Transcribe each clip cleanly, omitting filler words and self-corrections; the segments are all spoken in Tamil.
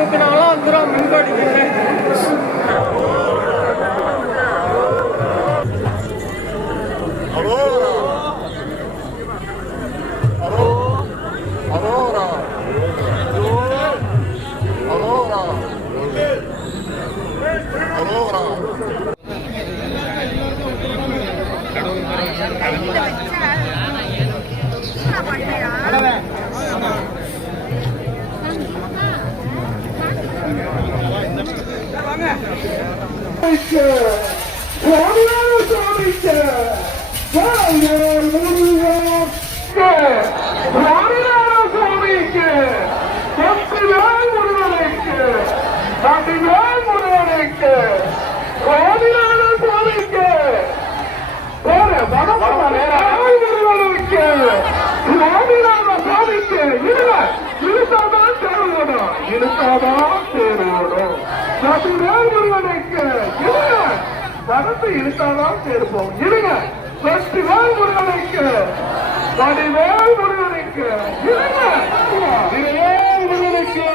நான்லாம் வந்துடும் முன்கோடி இழுத்தாதான் சேர்ப்போம். இருங்க வெற்றிவேல் முருகனுக்கு, வடிவேல் முருகனுக்கு, இருங்க இருவேல் முருகனுக்கு,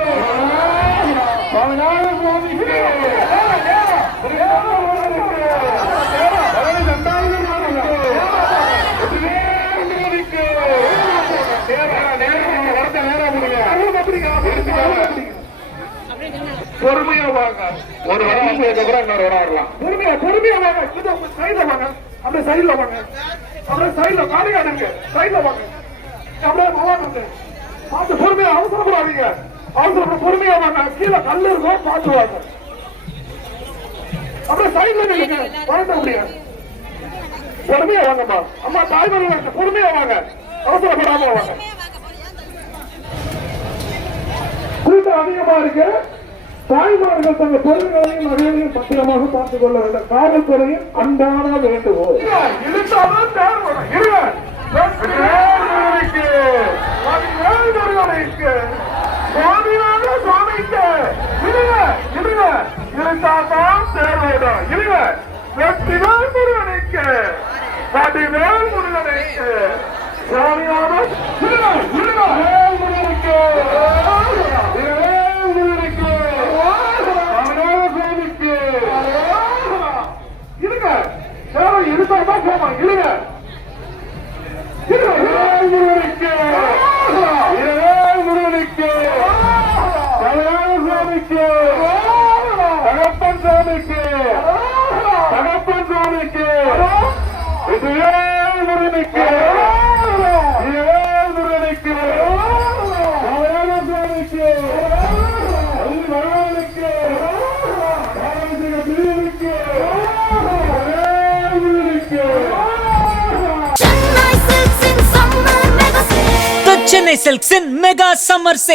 பதினாறு சுவாமிக்கு, பொறுமையா வாங்க. ஒரு வரம் இன்னொரு வரம் வரலாம். பொறுமையா பொறுமையா வாங்க. சைட்ல வாங்க, அப்படியே சைட்ல வாங்க, அப்படியே சைட்ல காலியாடுங்க, சைட்ல வாங்க, அப்படியே வாங்க. பார்த்து பொறுமையா, அவசரப்படாதீங்க, அவசரம் பொறுமையா வாங்க. கீழே கல்லு இருக்கும், பார்த்து வாங்க. அப்படியே சைட்ல நில்லுங்க, வாங்க முடியாது. பொறுமையா வாங்கம்மா. அம்மா தாய்மொழி வாங்க, பொறுமையா வாங்க, அவசரப்படாம வாங்க. கூட்டம் அதிகமா இருக்கு. தாய்மார்கள் தங்கள் பொருள்களையும் மகளிரையும் பத்திரமாக பார்த்துக் கொள்ள வேண்டும். காவல்துறையும் அன்பான வேண்டுவோம். வெற்றிவேல் முருகனுக்கு, வடிவேல் முருகனுக்கு, சுவாமியான முருகனுக்கு, இருக்காதான் போமா. இருங்க முருகனுக்கு, முருகனுக்கு, சுவாமிக்கு, தகப்பன் சுவாமிக்கு, தகப்பன் சுவாமிக்கு, முருகனுக்கு, முருகனுக்கு, சுவாமிக்கு, வரவனுக்கு, Chennai Silks in Mega Summer Sale.